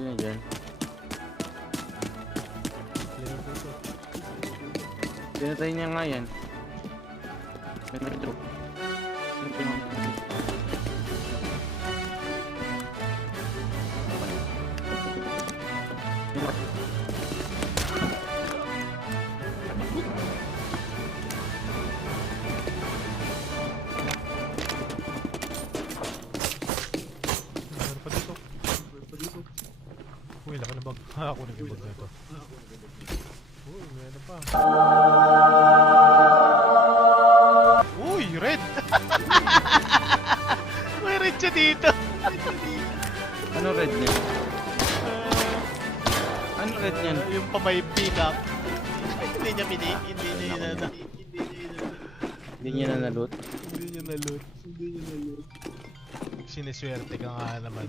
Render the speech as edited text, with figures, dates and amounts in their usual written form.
Hindi na dyan. Pinatay niya nga yan. Pinatay. Uy, laki na bag. Ako nag-ibag na ito. Uy, meron pa. Uy, red! May red siya dito. Ano red niya? Ano red niyan? Yung pa may pick-up. Hindi niya Hindi niya na na-loot. Hindi niya na-loot. Siniswerte ka nga naman.